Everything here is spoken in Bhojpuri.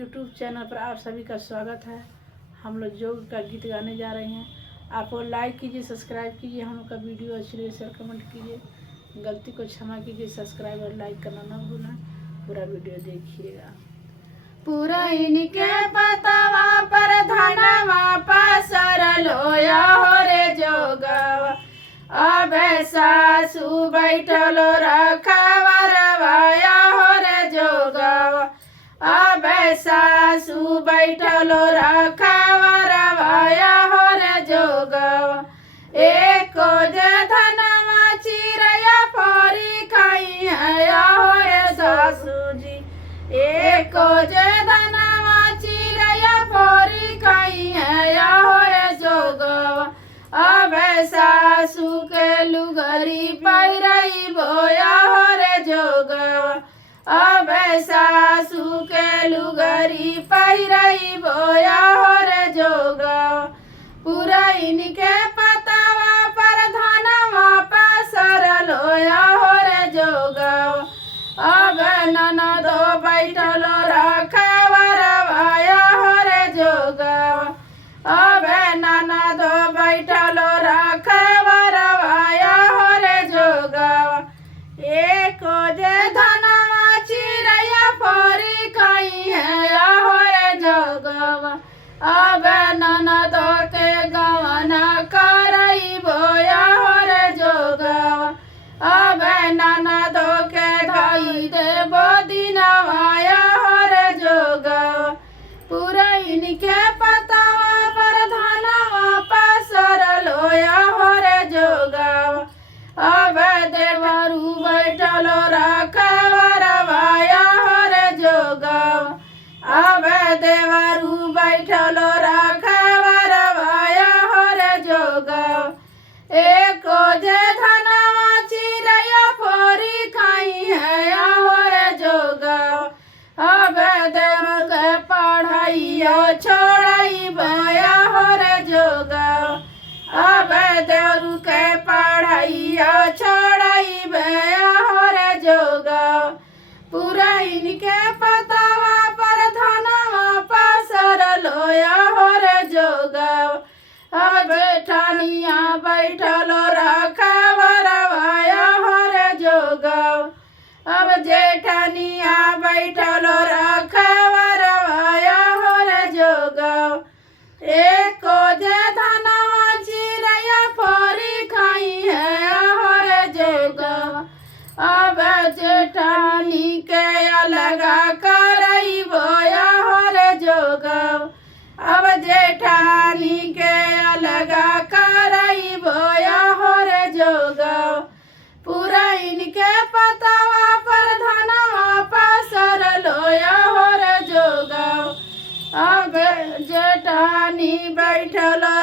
यूट्यूब चैनल पर आप सभी का स्वागत है। हम लोग योग का गीत गाने जा रहे हैं। आप वो लाइक कीजिए, सब्सक्राइब कीजिए। हम लोग का वीडियो अच्छी लगे शेयर कमेंट कीजिए। गलती को क्षमा कीजिए। सब्सक्राइब और लाइक करना ना भूलना। पूरा वीडियो देखिएगा। पूरा इनके पतवा पर धनवा पसर लोया हो रे जोगवा। अब सासू बैठलो रखवरवाया हो रे जोगवा। अब सासू बैठलो रखवरवाया हो रे जोगवा। एको जे धनवा चिरैया परी खाई है हो रे सासू जी। एको जे धनवा चिरैया परी खाई है हो रे जोगवा। अब सासू के लुगरी पैरई बोया हो रे जोगवा। अब सासू के लुगरी पैरई बोया हो रे जोगवा। पूरा इनके पतवा पर धनवा पसर लोया हो रे जोगवा। अब ननदो बैठलो रखवरवाया हो रे जोगवा। अब ननदो बैठलो रखवरवाया हो रे जोगवा। एको जे धनवा चिरैया परी खाई है हो रे जोगवा। अब ननदो के गवना करई बोया हो रे जोगवा। अब ननदो के धई देबो दिनवाया हो रे जोगवा। पूरा इनके पतवा पर धनवा पसर लोया हो रे जोगवा। अब देवरू बैठलो रखवरवाया हो रे जोगवा। अब देवरू बैठलो रखवरवाया हो रे जोगवा। एको जे धनवा चिरैया परी खाई है हो रे जोगवा। अब देवरू के पढ़ाइयो छोड़ई बया हो रे जोगवा। अब देवरू के पढ़ाइयो छोड़ई बया हो रे जोगवा। पूरा इनके पतवा पर धनवा पसर लोया हो रे जोगवा। अब जेठानिया बैठलो रखवरवाया हो रे जोगवा। अब जेठानिया बैठलो रखवरवाया हो रे जोगवा। एको जे धनवा चिरैया परी खाई है हो रे जोगवा। अब जेठानी के अलगा करई बोया हो रे जोगवा। अब जेठानी के अलगा करई बोया हो रे जोगवा। पूरा इनके पतवा पर धनवा पसर लोया हो रे जोगवा। अब जेठानी बैठलो